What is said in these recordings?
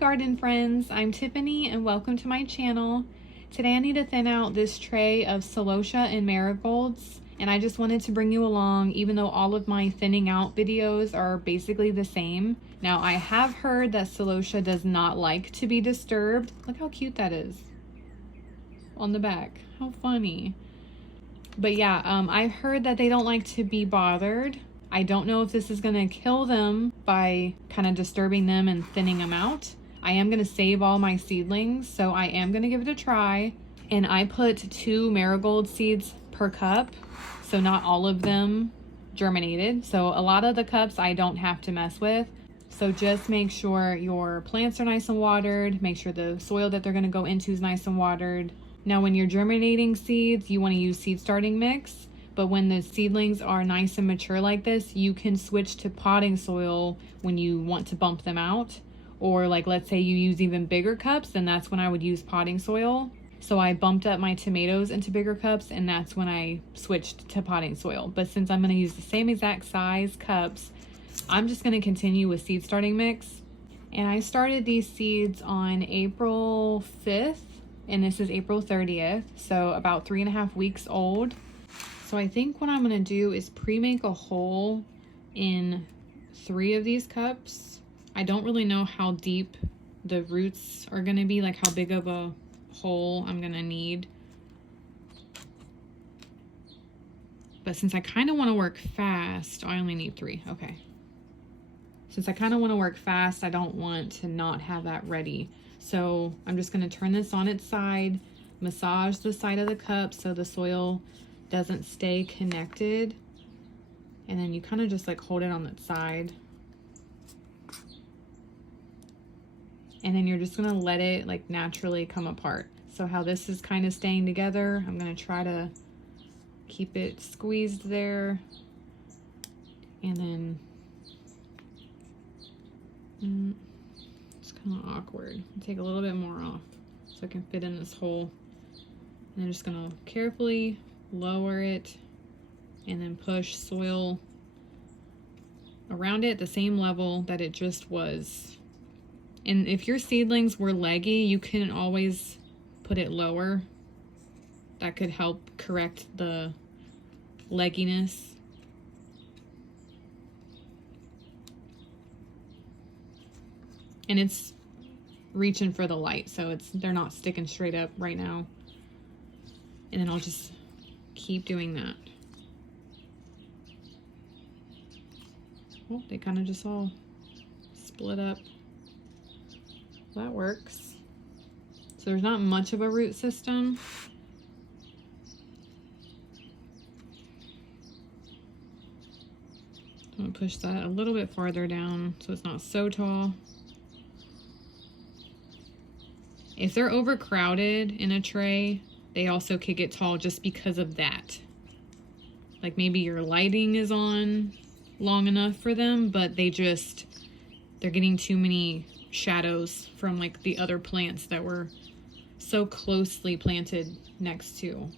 garden friends, I'm Tiffany and welcome to my channel. Today I need to thin out this tray of Celosia and marigolds, and I just wanted to bring you along even though all of my thinning out videos are basically the same. Now I have heard that Celosia does not like to be disturbed. Look how cute that is on the back, how funny. But yeah, I've heard that they don't like to be bothered. I don't know if this is gonna kill them by kind of disturbing them and thinning them out. I am gonna save all my seedlings, so I am gonna give it a try. And I put 2 marigold seeds per cup, so not all of them germinated. So a lot of the cups I don't have to mess with. So just make sure your plants are nice and watered. Make sure the soil that they're gonna go into is nice and watered. Now when you're germinating seeds, you wanna use seed starting mix. But when the seedlings are nice and mature like this, you can switch to potting soil when you want to bump them out. Or like, let's say you use even bigger cups, then that's when I would use potting soil. So I bumped up my tomatoes into bigger cups, and that's when I switched to potting soil. But since I'm gonna use the same exact size cups, I'm just gonna continue with seed starting mix. And I started these seeds on April 5th, and this is April 30th. So about 3.5 weeks old. So I think what I'm gonna do is pre-make a hole in 3 of these cups. I don't really know how deep the roots are gonna be, like how big of a hole I'm gonna need. But since I kind of want to work fast, I only need 3, okay. Since I kind of want to work fast, I don't want to not have that ready. So I'm just gonna turn this on its side, massage the side of the cup so the soil doesn't stay connected, and then you kind of just like hold it on its side, and then you're just gonna let it like naturally come apart. So how this is kind of staying together, I'm gonna try to keep it squeezed there, and then it's kind of awkward. I'll take a little bit more off so I can fit in this hole, and I'm just gonna carefully lower it and then push soil around it the same level that it just was. And if your seedlings were leggy, you can always put it lower. That could help correct the legginess. And it's reaching for the light, so they're not sticking straight up right now. And then I'll just keep doing that. Oh, they kind of just all split up. That works. So there's not much of a root system. I'm gonna push that a little bit farther down so it's not so tall. If they're overcrowded in a tray, they also could get tall just because of that. Like maybe your lighting is on long enough for them, but they're getting too many shadows from like the other plants that were so closely planted next to.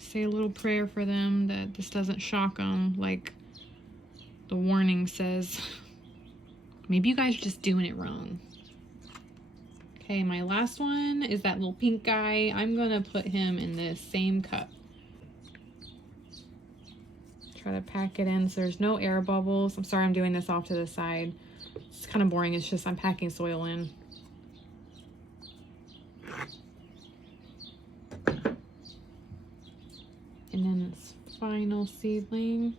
Say a little prayer for them that this doesn't shock them like the warning says. Maybe you guys are just doing it wrong. Okay, my last one is that little pink guy. I'm gonna put him in this same cup. Try to pack it in so there's no air bubbles. I'm sorry I'm doing this off to the side. It's kind of boring, it's just I'm packing soil in. And then this final seedling.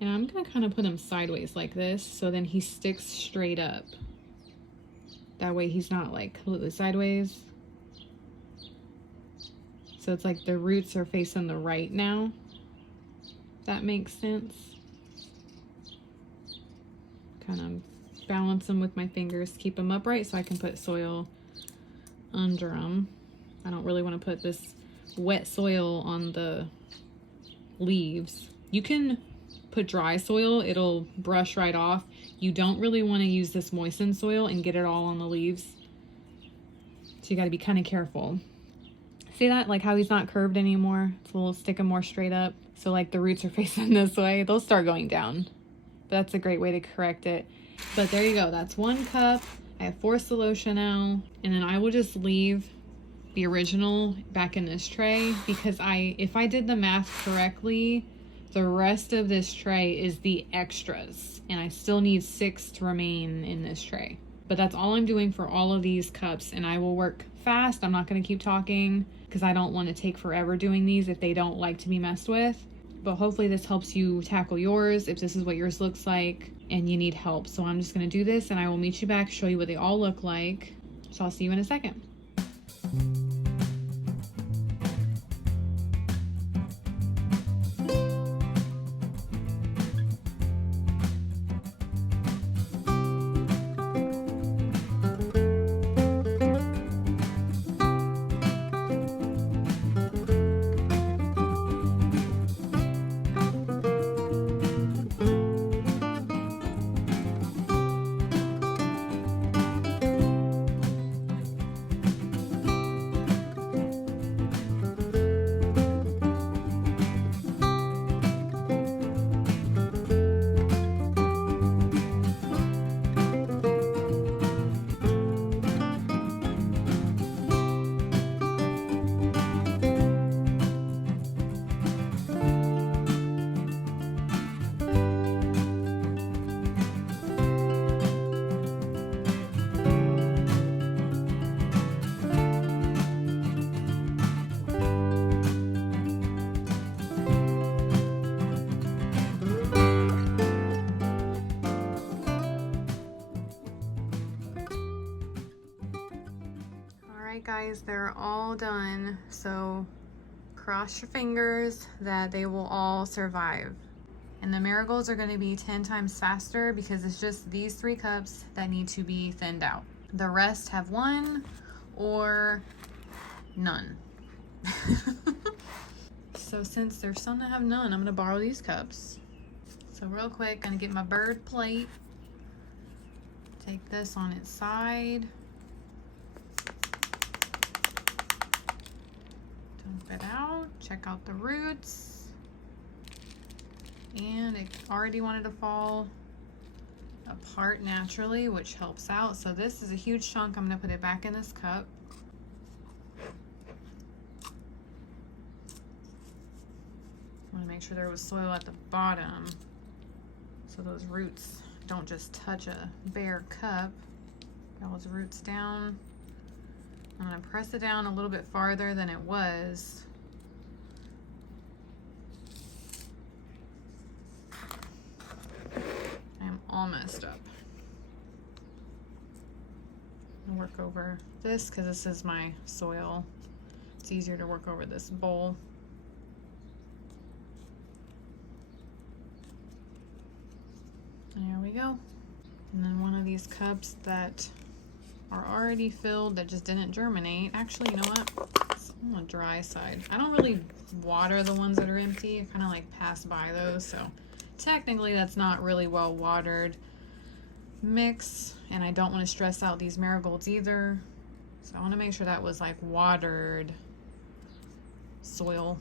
And I'm gonna kind of put him sideways like this, so then he sticks straight up. That way he's not like completely sideways. So it's like the roots are facing the right now. If that makes sense. Kind of balance them with my fingers, keep them upright so I can put soil under them. I don't really want to put this wet soil on the leaves. You can put dry soil, it'll brush right off. You don't really want to use this moistened soil and get it all on the leaves. So you got to be kind of careful. See that? Like how he's not curved anymore? It's a little sticking more straight up. So like the roots are facing this way. They'll start going down. But that's a great way to correct it. But there you go. That's 1 cup. I have 4 Celosia now. And then I will just leave the original back in this tray because if I did the math correctly, the rest of this tray is the extras. And I still need 6 to remain in this tray. But that's all I'm doing for all of these cups. And I will work fast. I'm not going to keep talking because I don't want to take forever doing these if they don't like to be messed with. But hopefully this helps you tackle yours if this is what yours looks like and you need help. So I'm just going to do this and I will meet you back, show you what they all look like. So I'll see you in a second. Guys, they're all done, so cross your fingers that they will all survive. And the marigolds are going to be 10 times faster because it's just these 3 cups that need to be thinned out. The rest have 1 or none. So since there's some that have none, I'm going to borrow these cups. So real quick, I'm going to get my bird plate, take this on its side, dump it out, check out the roots, and it already wanted to fall apart naturally, which helps out. So this is a huge chunk. I'm going to put it back in this cup. I want to make sure there was soil at the bottom so those roots don't just touch a bare cup. Got those roots down. I'm going to press it down a little bit farther than it was. I am all messed up. I'll work over this because this is my soil. It's easier to work over this bowl. And there we go. And then one of these cups that are already filled that just didn't germinate. Actually, you know what? It's on the dry side. I don't really water the ones that are empty. I kind of like pass by those. So technically that's not really well watered mix. And I don't want to stress out these marigolds either. So I want to make sure that was like watered soil.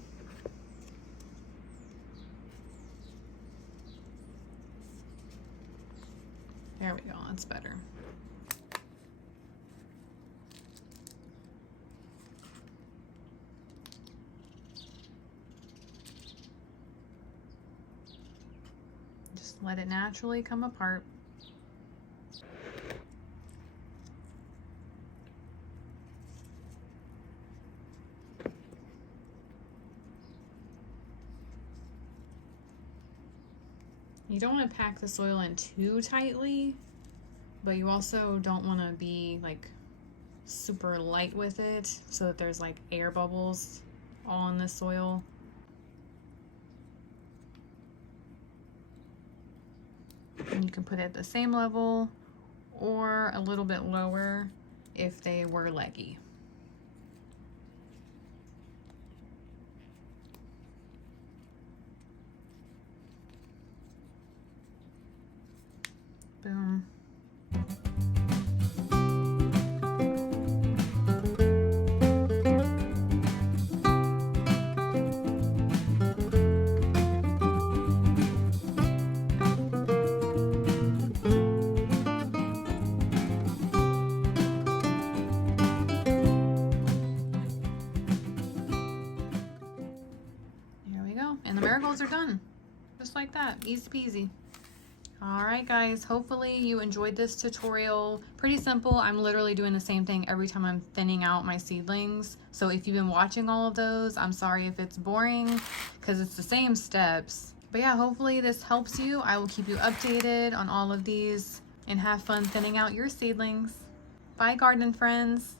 There we go, that's better. Just let it naturally come apart. You don't want to pack the soil in too tightly, but you also don't want to be like super light with it so that there's like air bubbles all in the soil. And you can put it at the same level or a little bit lower if they were leggy. go. And the marigolds are done. Just like that. Easy peasy. Alright guys, hopefully you enjoyed this tutorial. Pretty simple. I'm literally doing the same thing every time I'm thinning out my seedlings. So if you've been watching all of those, I'm sorry if it's boring because it's the same steps. But yeah, hopefully this helps you. I will keep you updated on all of these and have fun thinning out your seedlings. Bye garden friends.